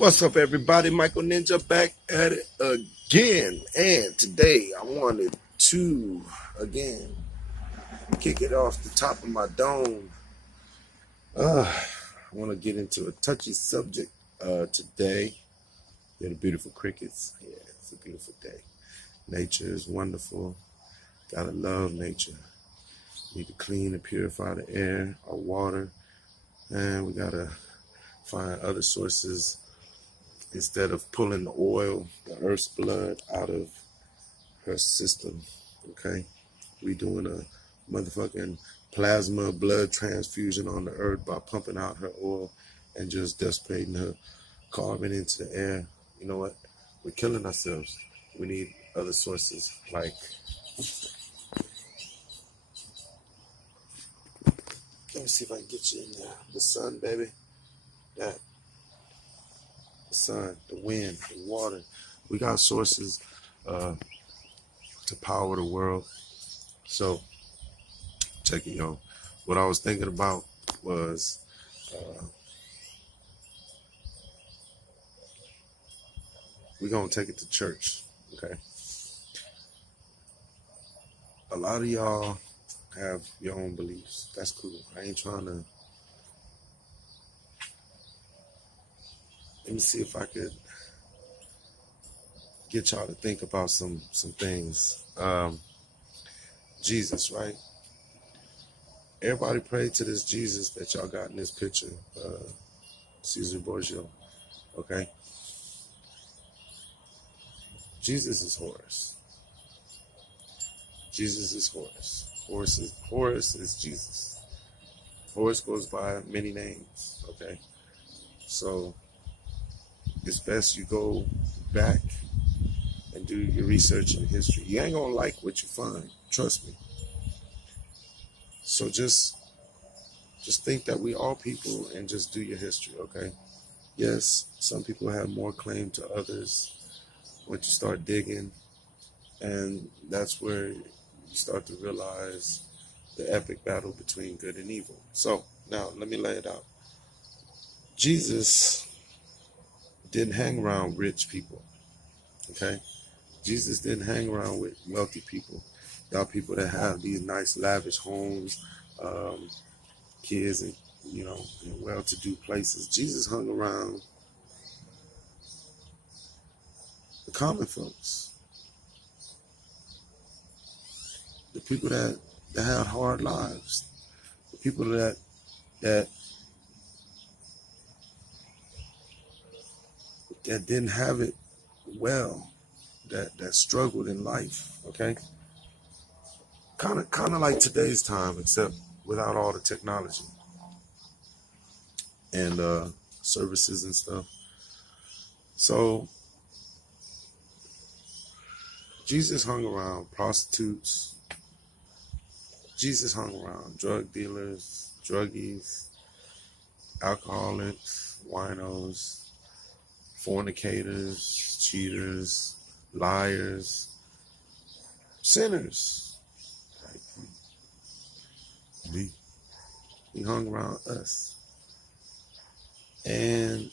What's up, everybody? Michael Ninja back at it again. And today I wanted to, again, kick it off the top of my dome. I want to get into a touchy subject today. Yeah, the beautiful crickets. Yeah, it's a beautiful day. Nature is wonderful. Gotta love nature. Need to clean and purify the air, our water. And we gotta find other sources instead of pulling the oil, the earth's blood out of her system. Okay, we doing a motherfucking plasma blood transfusion on the earth by pumping out her oil and just dissipating her carbon into the air. You know what? We're killing ourselves. We need other sources. Like, let me see if I can get you in there. The sun, baby. That. The sun, the wind, the water. We got sources to power the world. So, check it, yo. What I was thinking about was we're going to take it to church, okay? A lot of y'all have your own beliefs. That's cool. I ain't trying to... Let me see if I could get y'all to think about some things. Jesus, right? Everybody pray to this Jesus that y'all got in this picture, Caesar Borgia, okay? Jesus is Horus. Jesus is Horus. Horus is Jesus. Horus goes by many names, okay? So it's best you go back and do your research in history. You ain't gonna like what you find, trust me. So just think that we all people and just do your history, okay? Yes, some people have more claim to others once you start digging, and that's where you start to realize the epic battle between good and evil. So now let me lay it out. Jesus didn't hang around rich people, okay? Jesus didn't hang around with wealthy people. Y'all people that have these nice lavish homes, kids and, you know, in well-to-do places. Jesus hung around the common folks, the people that had hard lives, the people that didn't have it well, that struggled in life, okay? Kind of like today's time, except without all the technology and services and stuff. So Jesus hung around prostitutes. Jesus hung around drug dealers, druggies, alcoholics, winos, fornicators, cheaters, liars, sinners. Like me. He hung around us. And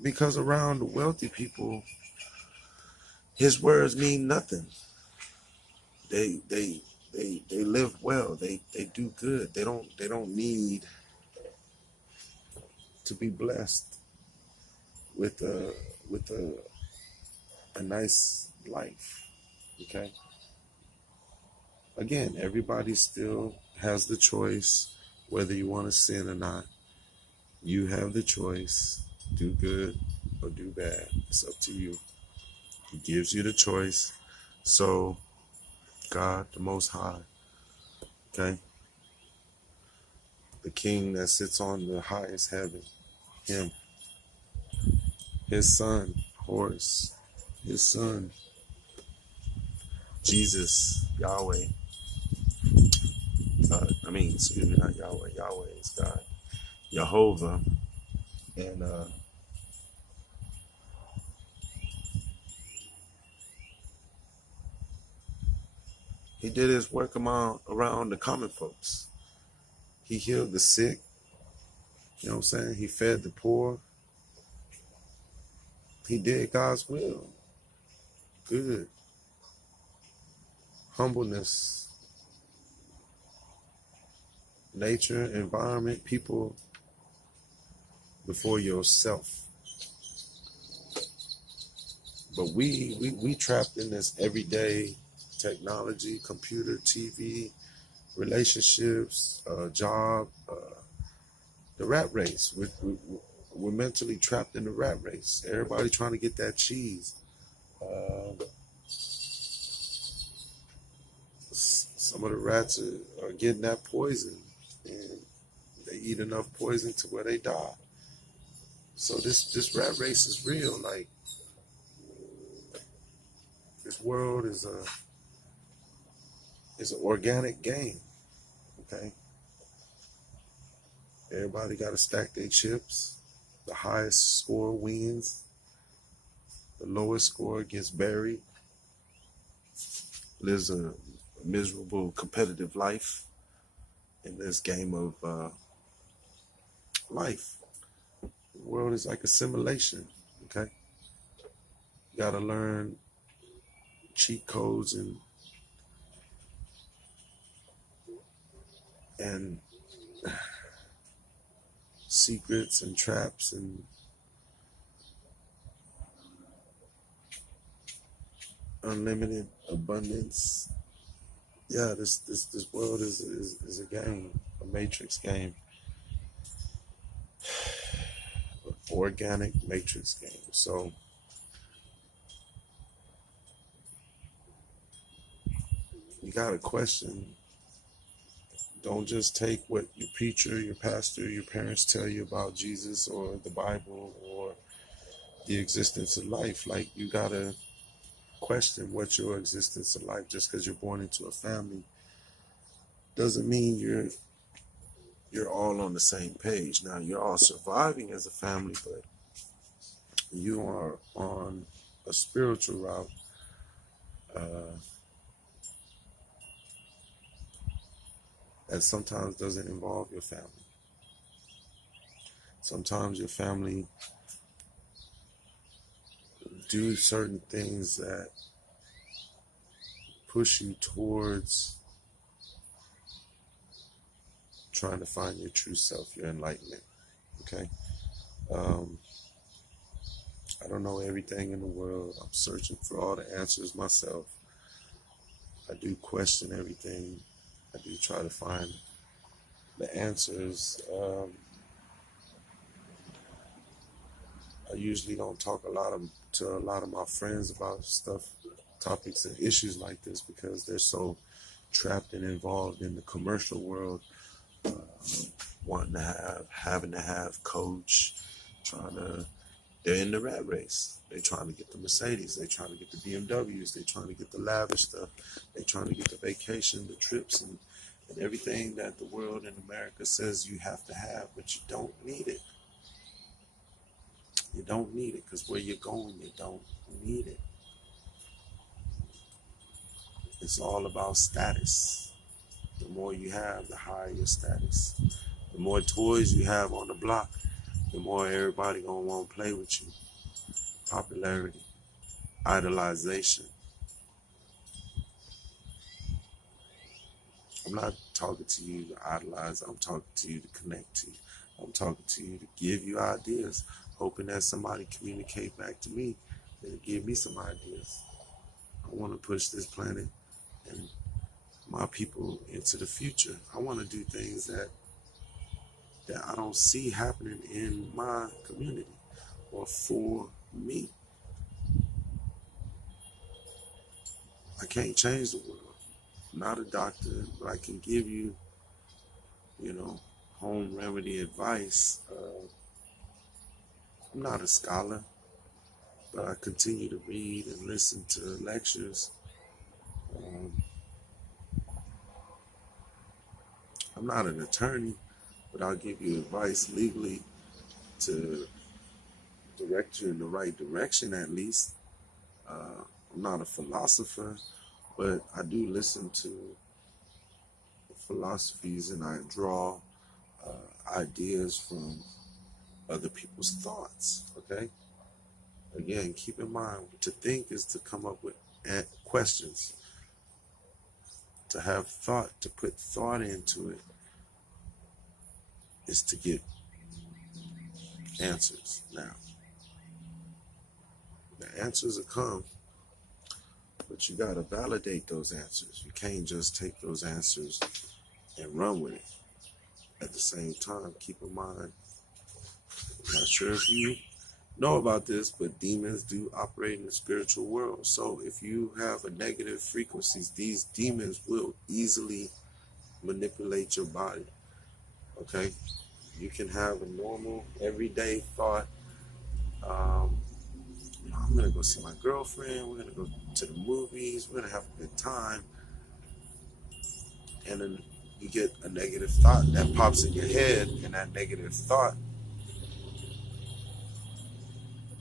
because around the wealthy people, his words mean nothing. They live well. They do good. They don't need to be blessed with a nice life. Okay? Again, everybody still has the choice whether you want to sin or not. You have the choice. Do good or do bad. It's up to you. He gives you the choice. So, God, the Most High, okay? The King that sits on the highest heaven, him, his son, Horus, his son, Jesus, Yahweh. Excuse me, not Yahweh. Yahweh is God. Jehovah. And he did his work around the common folks. He healed the sick. You know what I'm saying? He fed the poor. He did God's will. Good. Humbleness. Nature, environment, people before yourself. But we trapped in this everyday technology, computer, TV, relationships, job, the rat race. We're mentally trapped in the rat race. Everybody trying to get that cheese. Some of the rats are getting that poison, and they eat enough poison to where they die. So this rat race is real. Like, this world is an organic game. Okay, everybody got to stack their chips. The highest score wins. The lowest score gets buried. Lives a miserable competitive life in this game of life. The world is like a simulation. Okay, you got to learn cheat codes and secrets and traps and unlimited abundance. Yeah, this world is a game, a matrix game, an organic matrix game. So you gotta question. Don't just take what your preacher, your pastor, your parents tell you about Jesus or the Bible or the existence of life. Like, you gotta question what your existence of life. Just because you're born into a family doesn't mean you're all on the same page. Now, you're all surviving as a family, but you are on a spiritual route. That sometimes doesn't involve your family. Sometimes your family do certain things that push you towards trying to find your true self, your enlightenment. Okay? I don't know everything in the world. I'm searching for all the answers myself. I do question everything. I do try to find the answers. I usually don't talk to a lot of my friends about topics and issues like this, because they're so trapped and involved in the commercial world, having to have coach, they're in the rat race. They're trying to get the Mercedes. They're trying to get the BMWs. They're trying to get the lavish stuff. They're trying to get the vacation, the trips, and everything that the world in America says you have to have, but you don't need it. You don't need it, because where you're going, you don't need it. It's all about status. The more you have, the higher your status. The more toys you have on the block, the more everybody gonna want to play with you. Popularity, idolization. I'm not talking to you to idolize. I'm talking to you to connect to you. I'm talking to you to give you ideas, hoping that somebody communicate back to me and give me some ideas. I want to push this planet and my people into the future. I want to do things that I don't see happening in my community or for me. I can't change the world. I'm not a doctor, but I can give you, home remedy advice. I'm not a scholar, but I continue to read and listen to lectures. I'm not an attorney, but I'll give you advice legally to direct you in the right direction, at least. I'm not a philosopher, but I do listen to philosophies, and I draw ideas from other people's thoughts, okay? Again, keep in mind, to think is to come up with questions, to have thought, to put thought into it, is to get answers. Now, the answers will come, but you got to validate those answers. You can't just take those answers and run with it. At the same time, keep in mind, I'm not sure if you know about this, but demons do operate in the spiritual world. So if you have a negative frequencies, these demons will easily manipulate your body. Okay? You can have a normal, everyday thought. I'm going to go see my girlfriend. We're going to go to the movies. We're going to have a good time. And then you get a negative thought that pops in your head, and that negative thought,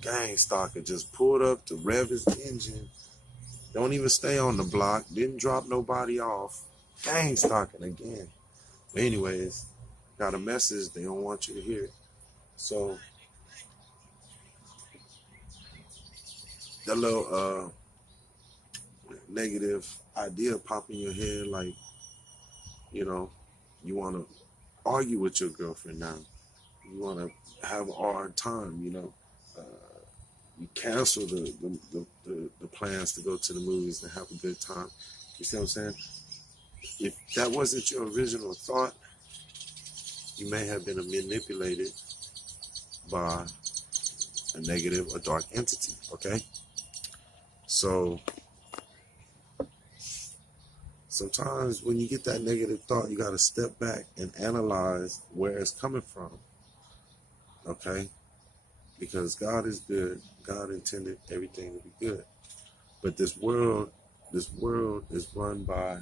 gang stalker just pulled up to rev his engine. Don't even stay on the block. Didn't drop nobody off. Gang stalking again. But anyways, got a message they don't want you to hear. So that little negative idea pop in your head, like, you know, you want to argue with your girlfriend now. You want to have a hard time, you know. You cancel the plans to go to the movies and have a good time. You see what I'm saying? If that wasn't your original thought, you may have been manipulated by a negative or dark entity, okay? So sometimes when you get that negative thought, you got to step back and analyze where it's coming from, okay? Because God is good. God intended everything to be good. But this world is run by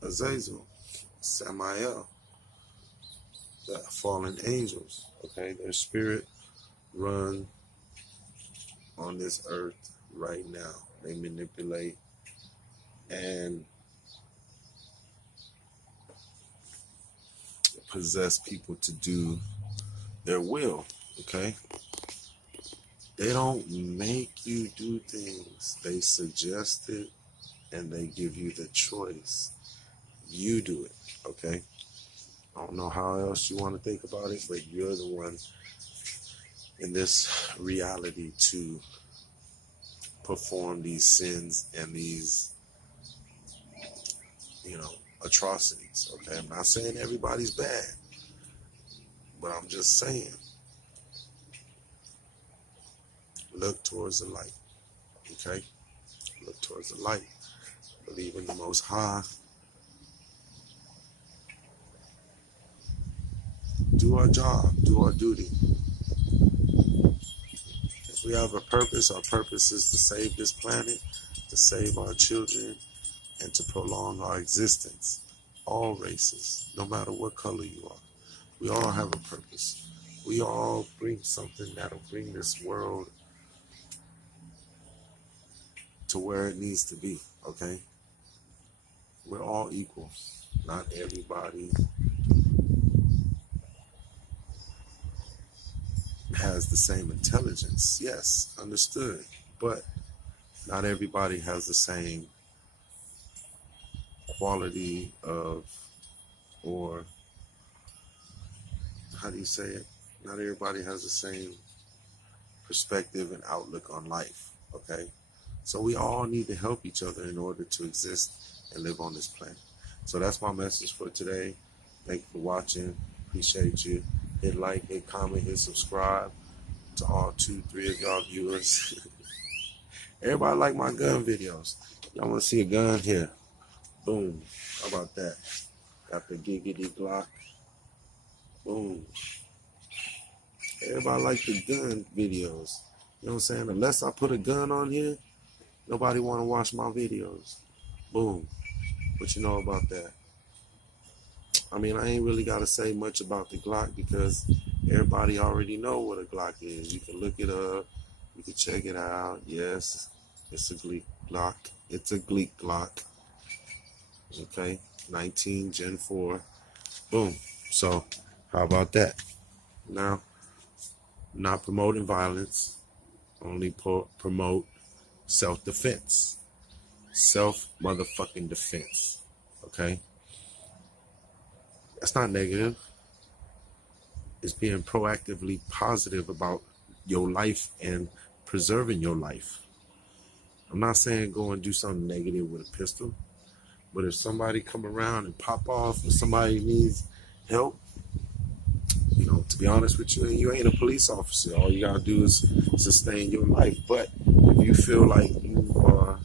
Azazel, Samael, the fallen angels, okay? Their spirit run on this earth right now. They manipulate and possess people to do their will, okay? They don't make you do things. They suggest it and they give you the choice. You do it, okay? I don't know how else you want to think about it, but you're the one in this reality to perform these sins and these, you know, atrocities, okay? I'm not saying everybody's bad, but I'm just saying, look towards the light, okay? Look towards the light. Believe in the Most High. Do our job. Do our duty. If we have a purpose, our purpose is to save this planet, to save our children, and to prolong our existence. All races, no matter what color you are. We all have a purpose. We all bring something that'll bring this world to where it needs to be, okay? We're all equal. Not everybody has the same intelligence. Yes, understood. But not everybody has the same quality of, or how do you say it? Not everybody has the same perspective and outlook on life, okay? So we all need to help each other in order to exist and live on this planet. So that's my message for today. Thank you for watching. Appreciate you. Hit like, hit comment, hit subscribe to all 2-3 of y'all viewers. Everybody like my gun videos. Y'all want to see a gun? Here. Boom. How about that? Got the giggity Glock. Boom. Everybody like the gun videos. You know what I'm saying? Unless I put a gun on here, nobody want to watch my videos. Boom. What you know about that? I mean, I ain't really got to say much about the Glock because everybody already know what a Glock is. You can look it up. You can check it out. Yes, it's a Glock. It's a Glock. Okay, 19 Gen 4. Boom. So how about that? Now, not promoting violence, only promote self-defense. Self-motherfucking defense. Okay? That's not negative. It's being proactively positive about your life and preserving your life. I'm not saying go and do something negative with a pistol, but if somebody come around and pop off, or somebody needs help, to be honest with you, you ain't a police officer. All you gotta do is sustain your life. But if you feel like you are,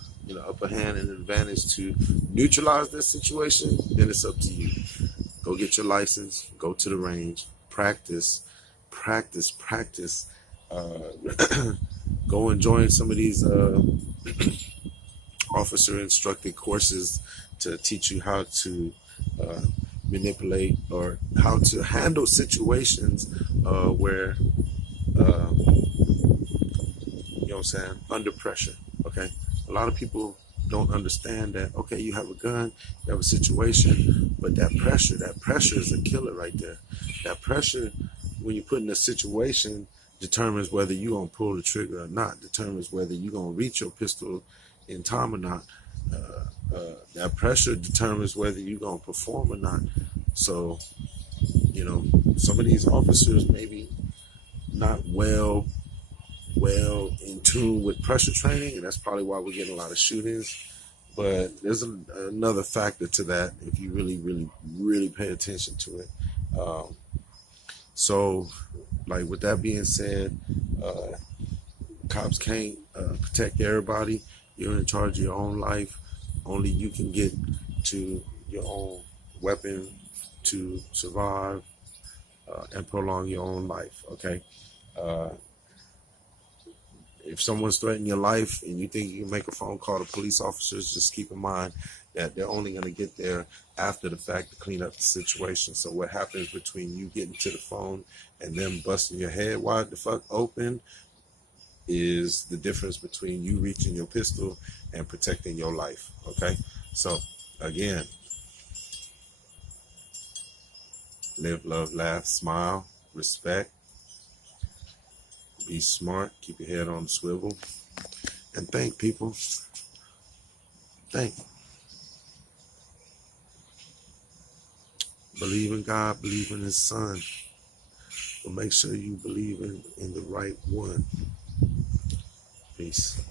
upper hand and advantage to neutralize this situation, then it's up to you. Go get your license. Go to the range. Practice. Go and join some of these officer instructed courses to teach you how to manipulate or how to handle situations where under pressure. Okay, a lot of people don't understand that. Okay, you have a gun, you have a situation, but that pressure is a killer right there. That pressure, when you put in a situation, determines whether you're gonna pull the trigger or not, determines whether you're gonna reach your pistol in time or not. That pressure determines whether you're gonna perform or not. So, some of these officers maybe not well in tune with pressure training, and that's probably why we're getting a lot of shootings. But there's another factor to that if you really pay attention to it. So, like with that being said, cops can't protect everybody. You're in charge of your own life. Only you can get to your own weapon to survive and prolong your own life. Okay. If someone's threatening your life and you think you can make a phone call to police officers, just keep in mind that they're only going to get there after the fact to clean up the situation. So what happens between you getting to the phone and them busting your head wide the fuck open is the difference between you reaching your pistol and protecting your life. Okay? So, again, live, love, laugh, smile, respect. Be smart. Keep your head on the swivel. And think, people. Think. Believe in God. Believe in His Son. But make sure you believe in the right one. Peace.